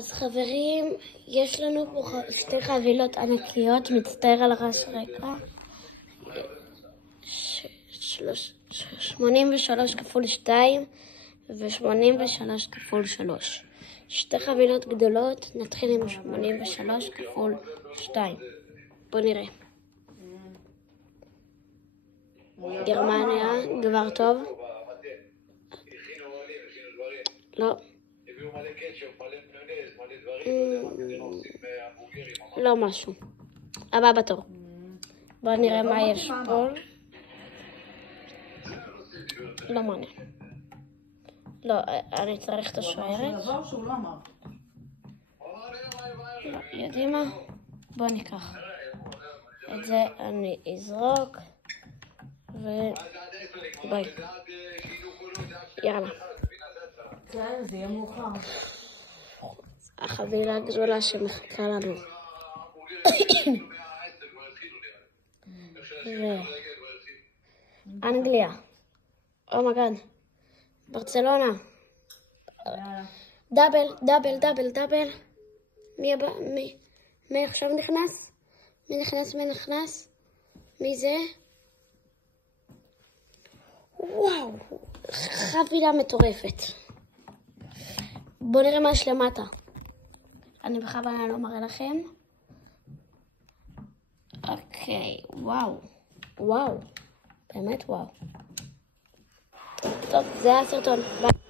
אז חברים, יש לנו פה שתי חבילות ענקיות, מצטער על הרעש רקע. 83 כפול 2 ו-83 כפול 3. שתי חבילות גדולות, נתחיל עם 83 כפול 2. בואו נראה. גרמניה, דבר טוב. לא. לא משהו. הבא בתור. בואו נראה מה יש פה. לא מעניין. לא, אני צריך את השוערת. לא, יודעים מה? בואו ניקח. את זה אני אזרוק. וביי. יאללה. זה יהיה מאוחר. החבילה הגדולה שמחכה לנו. אנגליה. אומייגאד. ברצלונה. דאבל, דאבל, דאבל, דאבל. מי עכשיו נכנס? מי נכנס? מי זה? וואו. חבילה מטורפת. בואו נראה מה יש למטה. אני בכוונה לא מראה לכם. אוקיי, וואו. וואו. באמת וואו. טוב, זה היה הסרטון. ביי.